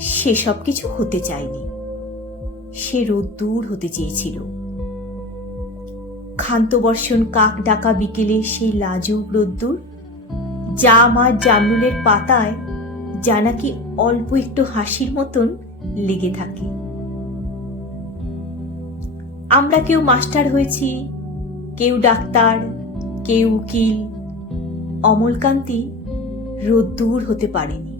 সেসব কিছু হতে চায়নি। সে রোদ্দুর হতে চেয়েছিল। ক্ষান্ত বর্ষণ কাক ডাকা বিকেলে সেই লাজুক রোদ্দুর যা আর জামরুলের পাতায় যা নাকি অল্প একটু হাসির মতন লেগে থাকে। আমরা কেউ মাস্টার হয়েছি, কেউ ডাক্তার, কেউ উকিল, অমলকান্তি রোদ্দুর হতে পারেনি।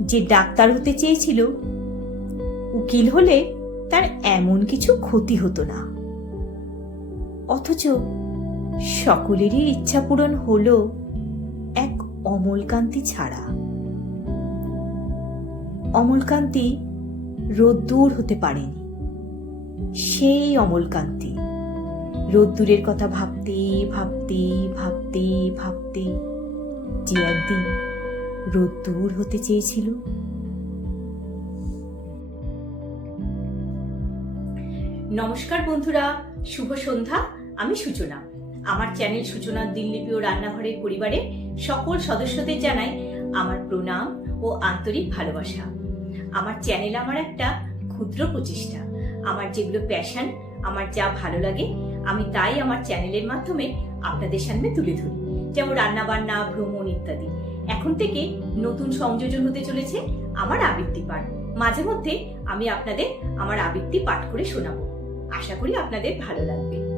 যে ডাক্তার হতে চেয়েছিল, উকিল হলে তার এমন কিছু ক্ষতি হতো না। অথচ সকলেরই ইচ্ছা পূরণ হলো এক অমলকান্তি ছাড়া। অমলকান্তি রোদ্দুর হতে পারেনি। সেই অমলকান্তি রোদ্দুরের কথা ভাবতে ভাবতে ভাবতে ভাবতে যে একদিন রোদ্দুর হতে চেয়েছিল। নমস্কার বন্ধুরা, শুভ সন্ধ্যা। আমি সূচনা। আমার চ্যানেল সূচনার দিনলিপি ও রান্নাঘরের পরিবারের সকল সদস্যদের জানাই আমার প্রণাম ও আন্তরিক ভালোবাসা। আমার চ্যানেল আমার একটা ক্ষুদ্র প্রচেষ্টা। আমার যেগুলো প্যাশন আমার যা ভালো লাগে, আমি তাই আমার চ্যানেলের মাধ্যমে আপনাদের সামনে তুলে ধরি। যেমন রান্নাবান্না, ভ্রমণ ইত্যাদি। এখন থেকে নতুন সংযোজন হতে চলেছে আমার আবৃত্তি পাঠ। মাঝে মধ্যে আমি আপনাদের আমার আবৃত্তি পাঠ করে শোনাবো। আশা করি আপনাদের ভালো লাগবে।